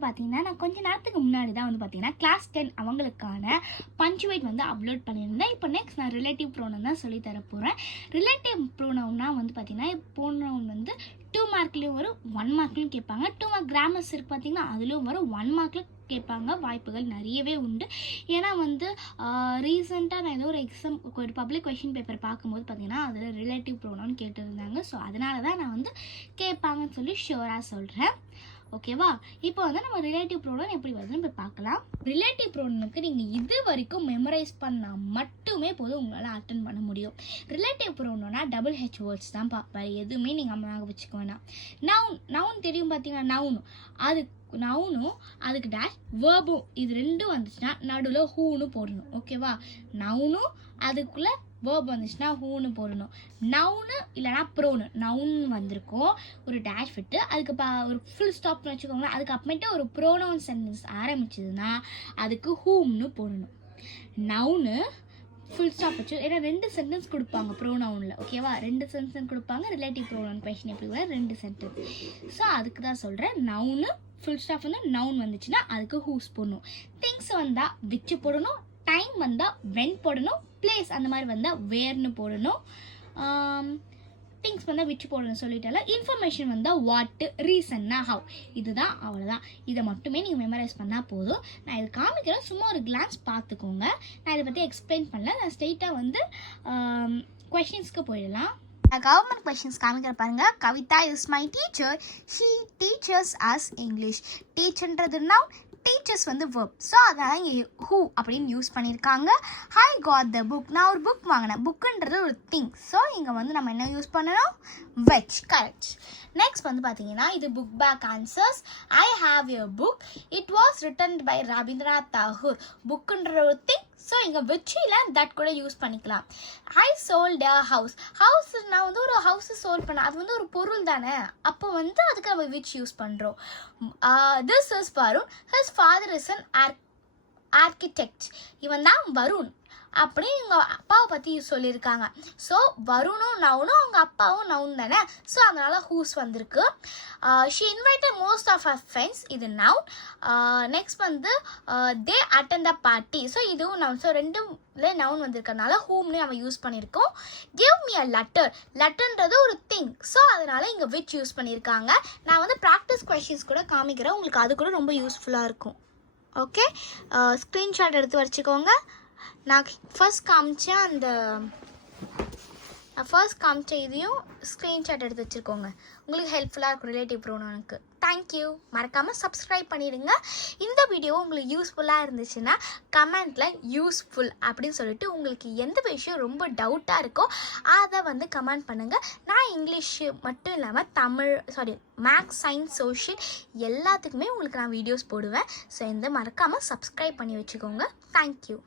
வந்து பார்த்தீங்கன்னா நான் கொஞ்சம் நேரத்துக்கு முன்னாடி தான் வந்து பார்த்தீங்கன்னா கிளாஸ் 10 அவங்களுக்கான பஞ்சுவேட் வந்து அப்லோட் பண்ணியிருந்தேன். இப்போ நெக்ஸ்ட் நான் ரிலேட்டிவ் ப்ரோனவுன் தான் சொல்லி தர போகிறேன். ரிலேட்டிவ் ப்ரோனவுன்னா வந்து பார்த்தீங்கன்னா ப்ரோனவுன் வந்து 2 மார்க்லேயும் வரும் 1 மார்க்லையும் கேட்பாங்க. 2 மார்க் கிராமர்ஸ் இருக்குது பார்த்தீங்கன்னா அதுலேயும் வரும் 1 மார்க்கில் கேட்பாங்க. வாய்ப்புகள் நிறையவே உண்டு. ஏன்னா வந்து ரீசெண்டாக நான் ஏதோ ஒரு எக்ஸாம் ஒரு பப்ளிக் கொஷின் பேப்பர் பார்க்கும்போது பார்த்தீங்கன்னா அதில் ரிலேட்டிவ் ப்ரோனவுன் கேட்டிருந்தாங்க. ஸோ அதனால தான் நான் வந்து கேட்பாங்கன்னு சொல்லி ஷியோராக சொல்கிறேன். ஓகேவா? இப்போ வந்து நம்ம ரிலேட்டிவ் ப்ரோனவுன் எப்படி வருதுன்னு போய் பார்க்கலாம். ரிலேட்டிவ் ப்ரோனவுனுக்கு நீங்கள் இது வரைக்கும் மெமரைஸ் பண்ணால் மட்டுமே போதும் உங்களால் அட்டன் பண்ண முடியும். ரிலேட்டிவ் ப்ரோனவுன்னா டபுள் ஹெச் வேர்ட்ஸ் தான் வேறு எதுவுமே நீங்கள் ஞாபகம் வச்சுக்க வேணாம். நவுன் தெரியும் பார்த்தீங்கன்னா நவுனும் அதுக்கு டேஷ் வேர்பும் இது ரெண்டும் வந்துச்சுன்னா நடுவில் ஹூன்னு போடணும். ஓகேவா? நவுனும் அதுக்குள்ளே வேர்ப் வந்துச்சுன்னா ஹூன்னு போடணும். நவுனு இல்லைனா ப்ரோனு நவுன் வந்திருக்கும் ஒரு டேஷ் விட்டு அதுக்கு ஒரு ஃபுல் ஸ்டாப்னு வச்சுக்கோங்களேன். அதுக்கு அப்புறமேட்டு ஒரு ப்ரோனவுன் சென்டென்ஸ் ஆரம்பிச்சதுன்னா அதுக்கு ஹூம்னு போடணும். நவுனு ஃபுல் ஸ்டாப் வச்சு ஏன்னா 2 சென்டென்ஸ் கொடுப்பாங்க ப்ரோனவுனில். ஓகேவா? 2 சென்டென்ஸ் கொடுப்பாங்க. ரிலேட்டிவ் ப்ரோனவுன் கொஷின் எப்படி கூட 2 சென்டென்ஸ். ஸோ அதுக்கு தான் சொல்கிறேன். நவுனு ஃபுல் ஸ்டாப் வந்து நவுன் வந்துச்சுன்னா அதுக்கு ஹூஸ் போடணும். திங்ஸ் வந்தால் விச்சு போடணும். டைம் வந்தால் வென் போடணும். பிளேஸ் அந்த மாதிரி வந்தால் வேர்னு போடணும். திங்ஸ் வந்தால் விச்சு போடணும் சொல்லிட்டால. இன்ஃபர்மேஷன் வந்தால் வாட்டு, ரீசன்னா ஹவ். இதுதான், அவ்வளோதான். இதை மட்டுமே நீங்கள் மெமரைஸ் பண்ணால் போதும். நான் இது காமிக்கிறேன், சும்மா ஒரு கிளான்ஸ் பார்த்துக்கோங்க. நான் இதை பற்றி எக்ஸ்பிளைன் பண்ணல. நான் ஸ்ட்ரெயிட்டாக வந்து கொஷின்ஸ்க்கு போயிடலாம். கவர்மெண்ட் கொஷின்ஸ் காமிக்கிற பாருங்க. Kavitha is my teacher. She teaches as English. டீச்சர்ன்றது நவுன், டீச்சர்ஸ் வந்து verb. ஸோ அதனால் இங்கே ஹூ அப்படின்னு யூஸ் பண்ணியிருக்காங்க. I got the book. நான் ஒரு புக் வாங்கினேன். புக்குன்றது ஒரு திங். ஸோ இங்கே வந்து நம்ம என்ன யூஸ் பண்ணணும்? வெச். கரெக்ட். நெக்ஸ்ட் வந்து பார்த்தீங்கன்னா இது book back answers. I have a book. It was written by Rabindranath Tagore. புக்குன்ற ஒரு திங். ஸோ இங்கே விச்சில் தட் கூட யூஸ் பண்ணிக்கலாம். I sold a house. House நான் வந்து ஒரு ஹவுஸை சோல்ட் பண்ணேன். அது வந்து ஒரு பொருள் தானே. அப்போ வந்து அதுக்கு நம்ம விச் யூஸ் பண்ணுறோம். This is Varun. His father is an architect. இவன் தான் வருண் அப்படி எங்கள் அப்பாவை பற்றி சொல்லியிருக்காங்க. ஸோ வருணும் நவுனும் அவங்க அப்பாவும் நவுன் தானே. ஸோ அதனால் ஹூஸ் வந்திருக்கு. She invited most of her friends. இது நவுன். நெக்ஸ்ட் வந்து they attend the party. So இதுவும் நவுன். ஸோ ரெண்டுல நவுன் வந்திருக்கனால ஹூம்னு நம்ம யூஸ் பண்ணியிருக்கோம். Give me a letter. லெட்டர்ன்றது ஒரு திங். ஸோ அதனால் இங்கே விச் யூஸ் பண்ணியிருக்காங்க. நான் வந்து ப்ராக்டிஸ் கொஷின்ஸ் கூட காமிக்கிறேன். உங்களுக்கு அது கூட ரொம்ப யூஸ்ஃபுல்லாக இருக்கும். ஓகே, ஸ்க்ரீன்ஷாட் எடுத்து வச்சுக்கோங்க. நான் ஃபர்ஸ்ட் காமிச்ச இதையும் ஸ்க்ரீன்ஷாட் எடுத்து வச்சுருக்கோங்க. உங்களுக்கு ஹெல்ப்ஃபுல்லாக இருக்கும் ரிலேட்டிவ் ப்ரோனவுனுக்கு. தேங்க்யூ. மறக்காமல் சப்ஸ்கிரைப் பண்ணிடுங்க. இந்த வீடியோ உங்களுக்கு யூஸ்ஃபுல்லாக இருந்துச்சுன்னா கமெண்ட்டில் யூஸ்ஃபுல் அப்படின்னு சொல்லிட்டு உங்களுக்கு எந்த விஷயம் ரொம்ப டவுட்டாக இருக்கோ அதை வந்து கமெண்ட் பண்ணுங்கள். நான் இங்கிலீஷ் மட்டும் இல்லாமல் மேக்ஸ், சயின்ஸ், சோஷியல் எல்லாத்துக்குமே உங்களுக்கு நான் வீடியோஸ் போடுவேன். ஸோ இந்த மறக்காமல் சப்ஸ்கிரைப் பண்ணி வச்சுக்கோங்க. தேங்க்யூ.